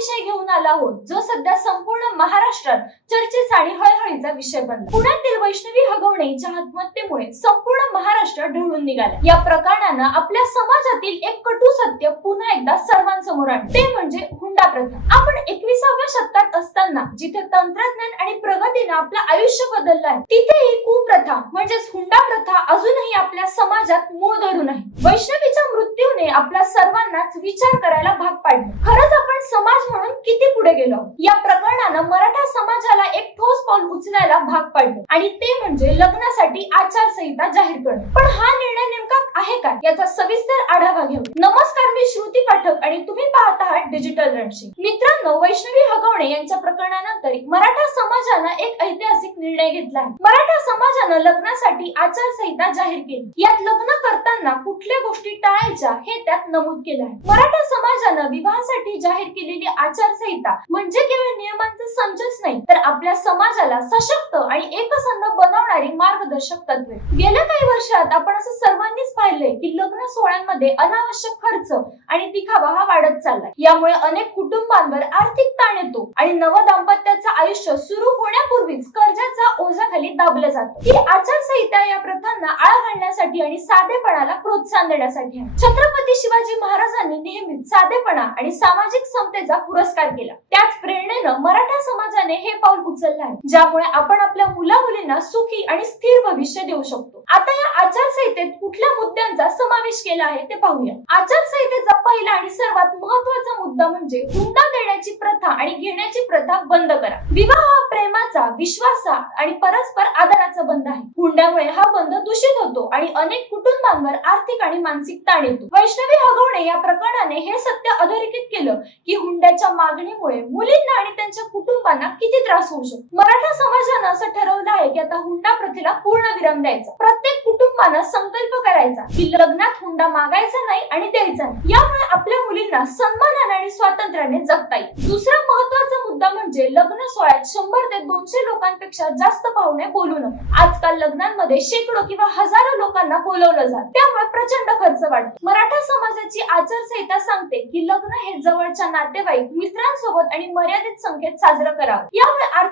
विषय घेऊन आला आहोत जो सध्या संपूर्ण महाराष्ट्रात चर्चेचा आणि हळहळीचा विषय बनला. पुण्यातील वैष्णवी हगवणे हिच्या आत्महत्येमुळे संपूर्ण महाराष्ट्र ढळून निघाला. या प्रकरणानं आपल्या समाजातील एक कटू सत्य पुन्हा एकदा सर्वांसमोर आणलं. ते म्हणजे हुंडा आपण एकविसाव्या शतकात असताना जिथे तंत्रज्ञान आणि प्रगतीनं आपलं आयुष्य बदललं आहे तिथे ही कुप्रथा म्हणजेच हुंडा प्रथा अजूनही आपल्या समाजात मूळ धरून आहे. वैष्णवीच्या मृत्यूने आपल्या सर्वांनाच विचार करायला भाग पाडले. खरंच आपण समाज म्हणून किती पुढे गेलो या प्रकरणानं मराठा समाजाला एक ठोस पाऊल उचलायला भाग पाडलं. आणि ते म्हणजे लग्नासाठी आचारसंहिता जाहीर करणं. पण हा निर्णय नेमका आहे का याचा सविस्तर आढावा घेऊ नमस्कार मी श्रुती पाठक आणि तुम्ही पाहत आहात डिजिटल रणशी मित्रांनो वैष्णवी हगवणे यांच्या प्रकरणानंतर मराठा समाजानं एक ऐतिहासिक निर्णय घेतला आहे. मराठा समाजानं लग्नासाठी आचारसंहिता जाहीर केली. यात लग्न करताना कुठल्या गोष्टी टाळायच्या हे त्यात नमूद केलं आहे. मराठा समाजानं विवाहासाठी जाहीर केलेली आचारसंहिता म्हणजे केवळ नियमांचा संचच नाही तर आपल्या समाजाला सशक्त आणि एकसंध बनवणारी मार्गदर्शक तत्वे. गेल्या काही वर्षात आपण असं सर्वांनीच पाहिले की लग्न सोहळ्यांमध्ये अनावश्यक खर्च आणि दिखावा हा वाढत चाललाय. यामुळे अनेक कुटुंबांवर आर्थिक ताण येतो आणि नव दाम्पत्याचं आयुष्य सुरू होण्यापूर्वीच कर्जाचा ओझाखाली दाबलं जातं. ही आचारसंहिता या प्रथांना आळा घालण्यासाठी आणि साधेपणाला प्रोत्साहन देण्यासाठी छत्रपती शिवाजी महाराजांनी नेहमीच साधेपणा आणि सामाजिक समतेचा पुरस्कार केला. त्याच प्रेरणेनं मराठा समाजाने हे पाऊल उचललं आहे ज्यामुळे आपण आपल्या मुला मुलींना सुखी आणि स्थिर भविष्य देऊ शकतो. आता या आचारसंहितेत कुठल्या मुद्द्यांचा समावेश केला आहे ते पाहूया. आचारसंहितेचा पहिला आणि सर्वात महत्त्वाचा मुद्दा म्हणजे हुंडा देण्याची प्रथा आणि घेण्याची प्रथा बंद करा. विवाह हा प्रेमाचा विश्वासा आणि परस्पर आदराचा बंध आहे. हुंड्यामुळे हा बंध दूषित होतो आणि अनेक कुटुंबांवर आर्थिक आणि मानसिक ताण येतो. वैष्णवी हगवणे या प्रकरणाने हे सत्य अधोरेखित केलं की हुंड्याच्या मागणीमुळे मुलींना आणि त्यांच्या कुटुंबांना किती त्रास होऊ शकतो. मराठा समाजानं असं ठरवलं आहे की आता हुंडा प्रथेला पूर्ण विराम द्यायचा. प्रत्येक कुटुंबानं संकल्प करायचा. की लग्नात हुंडा मागायचा नाही आणि द्यायचा नाही. यामुळे आपल्या मुलींना सन्मानाने आणि स्वातंत्र्याने जगता येईल. दुसरा महत्त्वाचा मुद्दा म्हणजे लग्न सोहळ्यात शंभर ते दोनशे लोकांपेक्षा जास्त पाहुणे बोलू नका. आजकाल लग्नांमध्ये शेकडो किंवा हजारो लोकांना बोलवलं जात. त्यामुळे प्रचंड खर्च वाढतो. मराठा समाजाची आचारसंहिता सांगते की लग्न हे जवळच्या नातेवाईक मित्रांसोबत आणि मर्यादित संख्येत साजरं करावं. यामुळे आर्थिक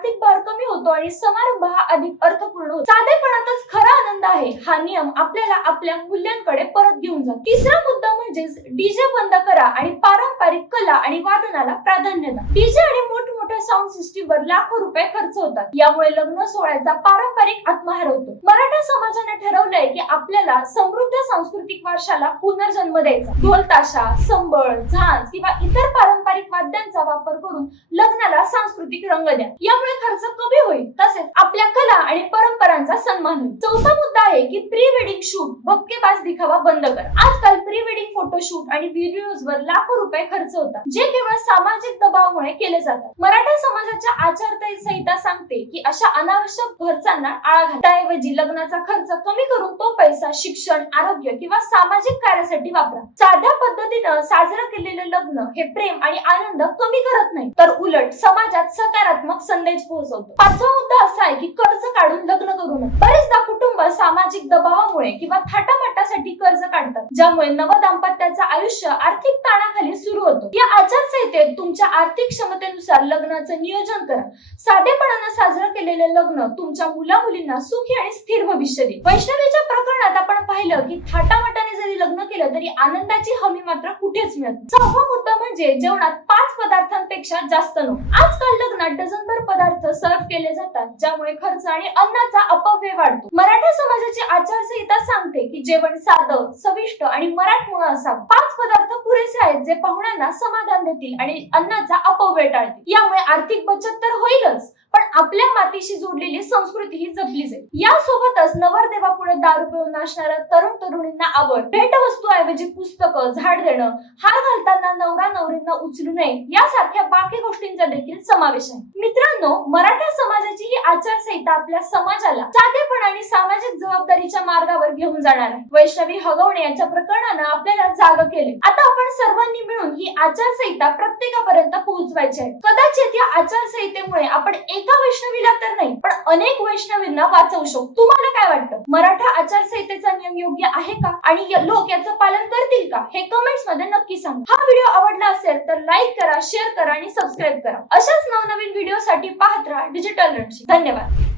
होतो आणि समारंभ हा अधिक अर्थपूर्ण होतो. साधेपणातच खरा आनंद आहे. हा नियम आपल्याला आपल्या मूल्यांकडे परत घेऊन जातो. तिसरा मुद्दा म्हणजेच डीजे बंद करा आणि पारंपरिक कला आणि वादनाला प्राधान्य द्या. डीजे आणि मोठ मोठमोठ्या साऊंड सिस्टीम वर लाखो रुपये खर्च होतात. यामुळे लग्न सोहळ्याचा पारंपरिक आत्मा हरवतो मराठा समाजाने ठरवलंय की आपल्याला समृद्ध सांस्कृतिक वारशाला पुनर्जन्म द्यायचा. ढोल ताशा संबळ झांज किंवा इतर पारंपरिक वाद्यांचा वापर करून लग्नाला सांस्कृतिक रंग द्या. यामुळे खर्च कमी होईल तसेच आपल्या कला आणि परंपरांचा सन्मान होईल. चौथा मुद्दा आहे की प्री वेडिंग शूट भपकेबाज दिखावा बंद कर. आजकाल प्री वेडिंग फोटोशूट आणि व्हिडिओज वर लाखो रुपये खर्च होतात जे केवळ सामाजिक दबावामुळे केले जातात. मराठा समाजाच्या आचारसंहिता सांगते की अशा अनावश्यक खर्चांना आळा घाला. त्याऐवजी लग्नाचा खर्च कमी करून तो पैसा शिक्षण आरोग्य किंवा सामाजिक कार्यासाठी वापरा. साध्या पद्धतीनं साजरं केलेलं लग्न हे प्रेम आणि आनंद कमी करत नाही तर उलट समाजात सकारात्मक संदेश पोहोचवतो. पाचवा मुद्दा असा आहे की कर्ज काढून लग्न करू नये बरेचदा कुटुंब सामाजिक दबावामुळे किंवा थाटामाटासाठी कर्ज काढतात ज्यामुळे नव दाम्पत्याचं आयुष्य आर्थिक ताणाखाली सुरू होतो. या आचारसंहितेत तुमच्या आर्थिक क्षमतेनुसार लग्नाचं नियोजन करा. साधेपणानं साजरं केलेलं लग्न तुमच्या मुला मुलींना सुखी आणि स्थिर भविष्य देईल. वैष्णवीच्या प्रकरणात आपण पाहिलं की थाटामाटाने जरी लग्न केलं तरी आनंदाची हमी मात्र कुठेच मिळत सहावा मुद्दा म्हणजे जेवणात पाच पदार्थांपेक्षा जास्त नको. आजकाल लग्नात डझनभर पदार्थ सर्व केले जातात ज्यामुळे खर्च आणि अन्नाचा अपव्यय वाढतो. मराठा समाजाची आचारसंहिता सांगते की जेवण साधं सविष्ट आणि मराठमोळं असावं. पाच पदार्थ पुरेसे आहेत जे पाहुण्यांना समाधान देतील आणि अन्नाचा अपव्यय टाळतील. यामुळे आर्थिक बचत तर होईलच पण आपल्या मातीशी जोडलेली संस्कृती ही जपली जाईल. यासोबतच नवरदेवापुढे दारू पिऊन नाचणाऱ्या तरुण तरुणींना आवड. भेटवस्तू ऐवजी पुस्तकं झाड देणं हार घालताना नवर नवरींना उचलू नये. यासारख्या बाकी गोष्टींचा देखील समावेश आहे. मित्रांनो मराठा समाजाची ही आचारसंहिता आपल्या समाजाला साधेपण आणि सामाजिक जबाबदारीच्या मार्गावर घेऊन जाणार आहे. वैष्णवी हगवणे यांच्या प्रकरणानं आपल्याला जाग केले. आता आपण सर्वांनी मिळून ही आचारसंहिता प्रत्येकापर्यंत पोहोचवायची आहे. कदाचित या आचारसंहितेमुळे आपण एका वैष्णवीला तर नाही पण अनेक वैष्णवींना वाचवू शकतो. तुम्हाला काय वाटतं? मराठा आचारसंहितेचा नियम योग्य आहे का? आणि लोक याचं पालन करतील का? हे कमेंट्समध्ये नक्की सांगा. हा व्हिडिओ आवडला असेल तर लाईक करा शेअर करा आणि सबस्क्राईब करा. अशाच नवनवीन व्हिडिओसाठी पाहत राहा डिजिटल रणशी धन्यवाद.